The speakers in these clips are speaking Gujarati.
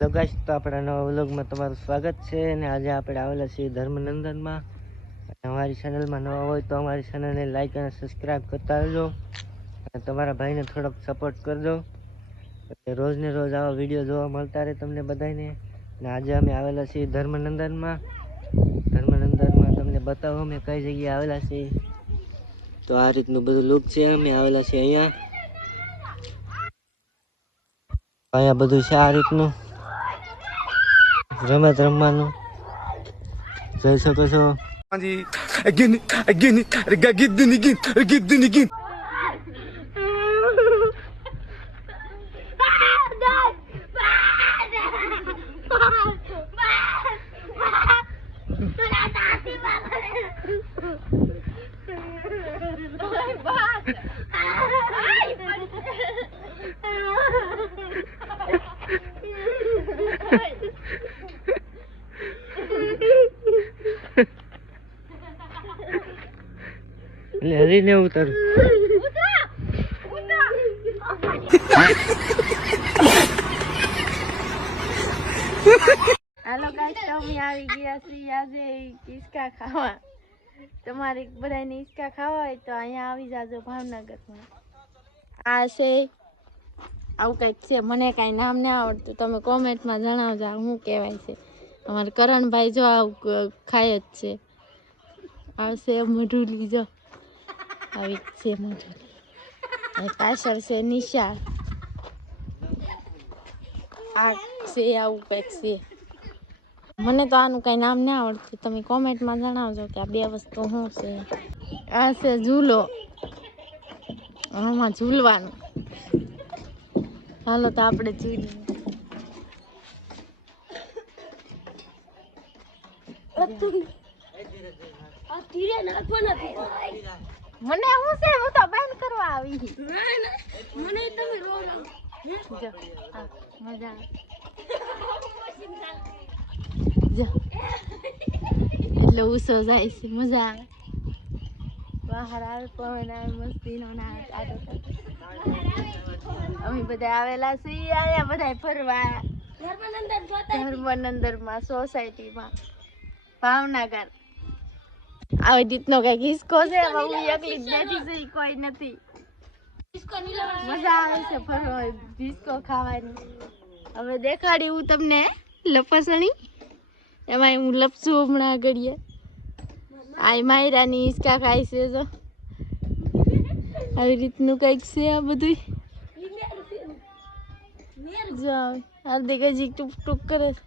તો ગાઈસ, તો આપણા નવા વ્લોગમાં તમારું સ્વાગત છે અને આજે આપણે આવેલા છીએ ધર્મનંદનમાં. અમારી ચેનલમાં નવા હોય તો અમારી ચેનલને લાઈક અને સબસ્ક્રાઈબ કરતા રહેજો અને તમારા ભાઈને થોડોક સપોર્ટ કરજો. રોજ ને રોજ આવા વિડીયો જોવા મળતા રહે તમને બધાને. અને આજે અમે આવેલા છીએ ધર્મનંદનમાં. તમને બતાવો અમે કઈ જગ્યાએ આવેલા છીએ. તો આ રીતનું બધું લુક છે. અમે આવેલા છીએ અહીંયા બધું છે આ રીતનું રમત રમવાનું જોઈ શકો છો. હરીને ઉતર. હાલો ગાઈસ, તો અમે આવી ગયા છીએ આજે હિસકા ખાવા. તમારે બધાને હિસકા ખાવા હોય તો અહીંયા આવી જાજો ભાવનગરમાં. આ છે આવું કંઈક છે, મને કાંઈ નામ ના આવડતું, તમે કોમેન્ટમાં જણાવજો શું કહેવાય છે. અમારે કરણભાઈ જો આવું ખાય જ છે. આવશે મઢુલી, જો આવી છે મઢુલી. પાછળ છે નિશાળ. આ છે આવું કંઈક છે. મને તો આનું કઈ નામ ના આવડતું, તમે કોમેન્ટમાં જણાવજો કે આ બે વસ્તુ શું છે. આ છે ઝૂલો, આમાં ઝૂલવાનું. હાલો તો આપણે ઝૂલીએ. મને શું છે, હું તો બંધ કરવા આવી. મને તમે મજા એટલે ઉસો જાય છે, મજા આવે. બહાર આવે પવન આવે, મસ્તી નો ના આવે. અમે બધા આવેલા છીએ અહીંયા બધા ફરવા ધર્મનંદનમાં સોસાયટીમાં ભાવનગર. આવી રીતનો કઈક હિસકો છે, હું એકલી જ બેઠી છું, કોઈ નથી. મજા આવે છે ફરવા, હિસકો ખાવાની. હવે દેખાડી હું તમને લપસણી, એમાં હું લપસું હમણાં ઘડીએ. આ માયરાની હિસકા ખાય છે, જો આવી રીતનું કઈક છે આ બધું. જો હાર્દિક હજી ટૂક ટૂક કરે છે.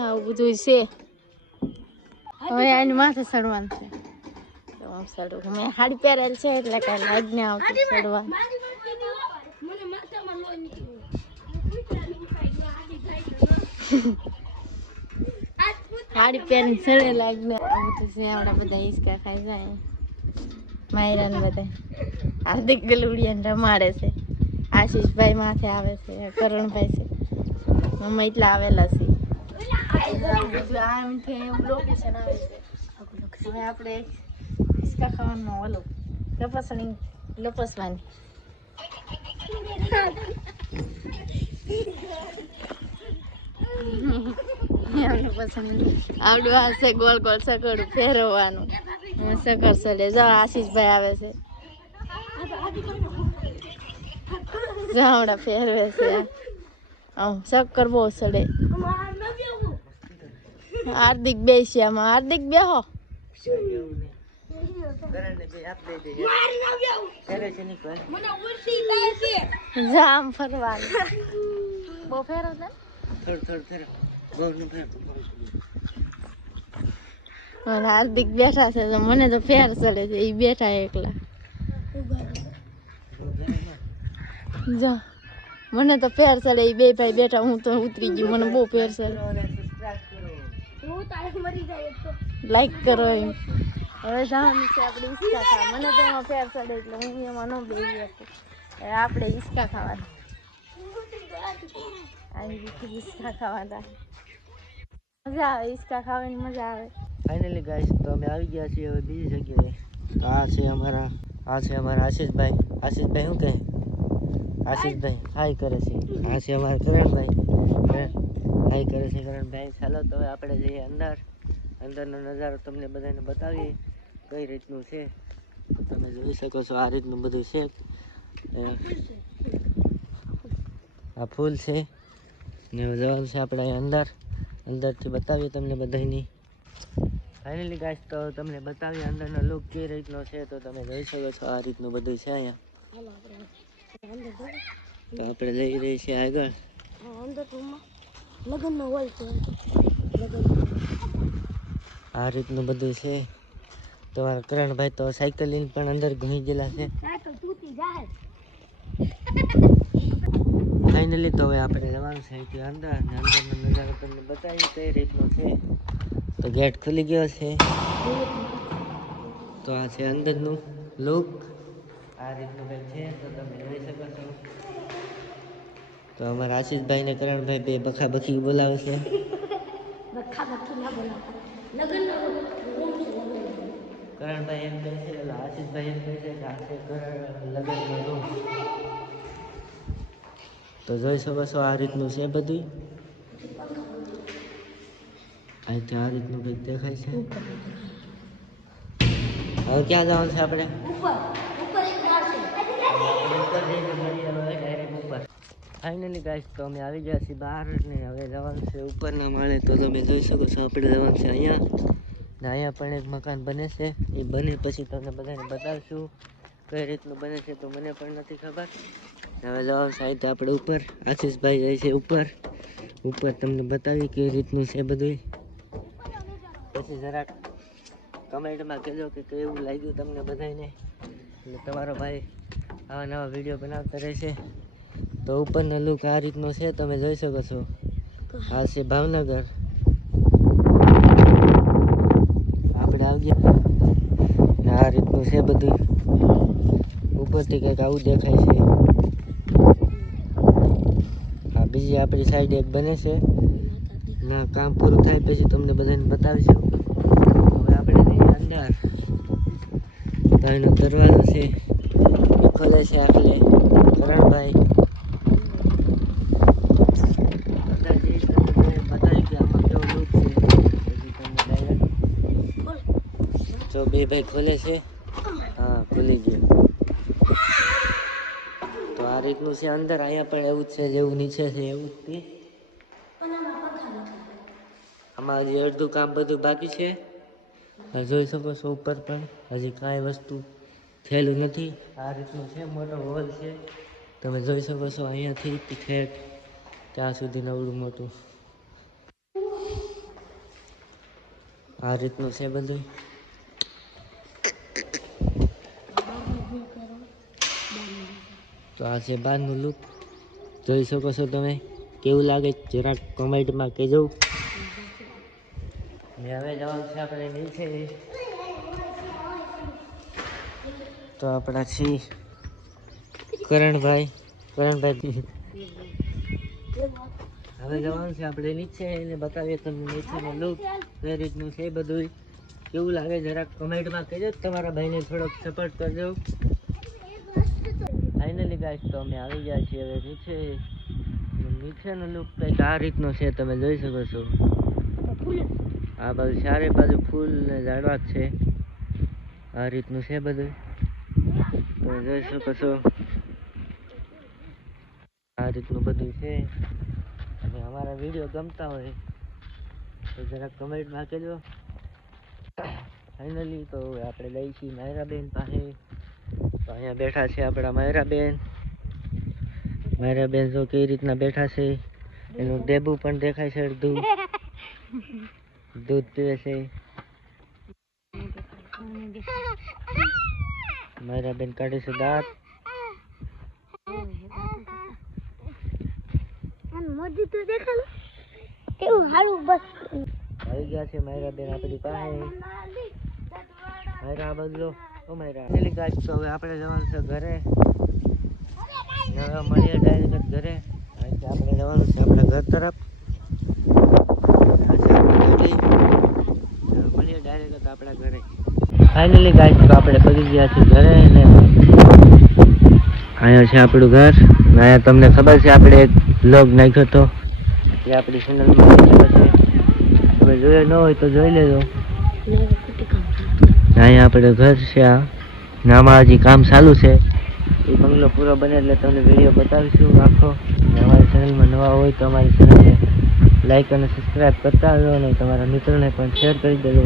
આવું બધું છે. હવે આની માથે ચડવાનું છે. મેં સાડી પહેરેલ છે એટલે કઈ લાગ ને આવતું ચડવા. સાડી પહેરીને ચડે લાગ ને આવતું છે. આપડા બધા હિસકા ખાઈ જાય. માયરા ને બધા હાર્દિક ગલુડિયાને રમાડે છે. આશીષભાઈ માથે આવે છે, કરણભાઈ છે, અમે એટલા આવેલા છીએ. લોકેશન આવે છે. હવે આપણે હિસકા ખાવાનું ઓલું લપસણી લપસવાની. આવડું આ છે ગોળ ગોળ સકડું ફેરવવાનું. સકર ચડે. જો આશીષભાઈ આવે છે, જાવડા ફેરવે છે. ચક્કર બહુ ચડે. હાર્દિક બેસ્યામાં. હાર્દિક બેહો. જામ ફરવાનું બહુ ફેરવ ને. હાર્દિક બેઠા છે, મને તો ફેર ચડે છે. એ બેઠા એકલા. જો મને તો ફેર ચડે. એ બે ભાઈ બેઠા, હું તો ઉતરી ગઈ. મને બહુ ફેર ચડે. લાઈક કરો. હવે જવાનું છે આપણે હિસકા ખાવા. મને તો એમાં ફેર ચડે એટલે હું એમાં ન બેસી હતી. આપણે હિસકા ખાવાના. આવી રીતે હિસકા ખાવાના મજા આવે. હિસકા ખાવાની મજા આવે. ફાઇનલી ગાઈસ, તો અમે આવી ગયા છીએ હવે બીજી જગ્યાએ. આ છે અમારા આ છે અમારા આશીષભાઈ. આશીષભાઈ શું કહે? આશીષભાઈ હાય કરે છે. આ છે અમારા કરણભાઈ. હાય કરે છે કરણભાઈ. ચાલો તો હવે આપણે જઈએ અંદર. અંદરનો નજારો તમને બધાને બતાવીએ કઈ રીતનું છે. તો તમે જોઈ શકો છો આ રીતનું બધું છે. આ ફૂલ છે ને જવાનું છે આપણે અંદર. અંદરથી બતાવીએ તમને બધાની. ફાઇનલી ગાઈસ તો તમને બતાવીએ અંદરનો લુક કઈ રીતનો છે. તો તમે જોઈ શકો છો આ રીતનું બધું છે અહીંયા. તો આપણે જઈ રહી છીએ આગળ. આ રીતનું બધું છે. તમારા કરણભાઈ તો સાયકલ લઈને પણ અંદર ઘણી ગયેલા છે. ફાઇનલી તો હવે આપણે જવાનું છે અહીંથી અંદર. અને અંદરનો નજારો તમને બતાવીએ કઈ રીતનો છે. તો ગેટ ખુલી ગયો છે. તો આ છે અંદરનું લુક. આ રીતનું કંઈક છે તો તમે જોઈ શકો છો. તો અમારા આશીષભાઈ ને કરણભાઈ બે બખાબખી બોલાવે છે. કરણભાઈ એમ કહે છે, આશીષભાઈ એમ કહે છે કે આ છે લગ્નનો રૂમ. તો જોઈ શકો છો આ રીતનું છે બધું. અહીંથી આ રીતનું કંઈક દેખાય છે. હવે ક્યાં જવાનું છે આપણે? ફાઇનલી ગાઈસ તો અમે આવી ગયા છીએ બહાર ને હવે જવાનું છે ઉપરના માળે. તો તમે જોઈ શકો છો આપણે જવાનું છે અહીંયા. ને અહીંયા પણ એક મકાન બને છે. એ બને પછી તમને બધાને બતાવશું કઈ રીતનું બને છે. તો મને પણ નથી ખબર. હવે જવાનું છે અહીંથી આપણે ઉપર. આશીષભાઈ જાય છે ઉપર. ઉપર તમને બતાવી કેવી રીતનું છે બધું. પછી જરાક કમેન્ટમાં કહેજો કે કેવું લાગ્યું તમને બધાને. એટલે તમારો ભાઈ આવા નવા વિડીયો બનાવતા રહેશે. તો ઉપરનો લુક આ રીતનો છે તમે જોઈ શકો છો. આ છે ભાવનગર. આપણે આવી ગયા. આ રીતનું છે બધું. ઉપરથી કંઈક આવું દેખાય છે. આ બીજી આપણી સાઈડ એક બને છે. ના કામ પૂરું થાય પછી તમને બધાને બતાવીશું. હવે આપણે જઈએ અંદર. તો એનો દરવાજો છે એ ખોલે છે આખલે કરણભાઈ. બતાવી કે આમાં કેવો લુક છે. પછી તમને ડાયરેક્ટ જો બે ભાઈ ખોલે છે. હા ખુલી ગયું. તો આ રીતનું છે અંદર. અહીંયા પણ એવું જ છે જેવું નીચે છે એવું જ તે. આમાં હજી અડધું કામ બધું બાકી છે. જોઈ શકો છો ઉપર પણ હજી કાંઈ વસ્તુ થયેલું નથી. આ રીતનું છે મોટો હોલ છે. તમે જોઈ શકો છો અહીંયાથી ઠેઠ ત્યાં સુધી નવડું મોટું. આ રીતનું છે બધું. તો આ છે બહારનું લુક. જોઈ શકો છો તમે કેવું લાગે જરાક કોમેન્ટમાં કહેજો. ને હવે જવાનું છે આપણે નીચે. તો આપણા છીએ કરણભાઈ. હવે જવાનું છે આપણે નીચે એને બતાવીએ તમને નીચેનો લુક કઈ રીતનું છે બધું. કેવું લાગે જરાક કમેન્ટમાં કહેજો. તમારા ભાઈને થોડોક સપોર્ટ કરજો. ફાઇનલી ગાઈસ તો અમે આવી ગયા છીએ હવે નીચે. નીચેનો લુક કંઈક આ રીતનો છે તમે જોઈ શકો છો. આ બાજુ ચારે બાજુ ફૂલ ને ઝાડવા જ છે. આ રીતનું છે બધું તમે જોઈ શકો છો. આ રીતનું બધું છે. અને અમારા વિડીયો ગમતા હોય તો જરાક કમેન્ટમાં કહેજો. ફાઇનલી તો આપણે લઈ છીએ માયરાબેન પાસે. તો અહીંયા બેઠા છે આપણા માયરાબેન. માયરાબેન જો કઈ રીતના બેઠા છે. એનું ડેબુ પણ દેખાય છે અડધું. દૂધ પીવે છે. માયરાબેન કાઢે છે દાંત. આવી ગયા છે માયરાબેન આપણી પાસે. માયરા બદલો ઓ માયરા. ફાઇનલી ગાઈસ તો હવે આપણે જવાનું છે ઘરે. હવે મળીએ ડાયરેક્ટ ઘરે. અહીંથી આપણે જવાનું છે આપણા ઘર તરફ. મળીએ ડાયરેક્ટ આપણા ઘરે. ફાઇનલી ગાઈસ તો આપણે પગી ગયા છીએ ઘરે ને અહીંયા છે આપણું ઘર ને અહીંયા તમને ખબર છે આપણે એક બ્લોગ નાખ્યો હતો જે આપણી ચેનલમાં નાખેલો છે તમે જોયો ન હોય તો જોઈ લેજો. અહીંયા આપણે ઘર છે આ ને આમાં હજી કામ ચાલુ છે. એ બંગલો પૂરો બને એટલે તમને વિડીયો બતાવીશું આખો. ને અમારી ચેનલમાં નવા હોય તો અમારી ચેનલને લાઈક અને સબસ્ક્રાઈબ કરતા રહો અને તમારા મિત્રોને પણ શેર કરી દેજો.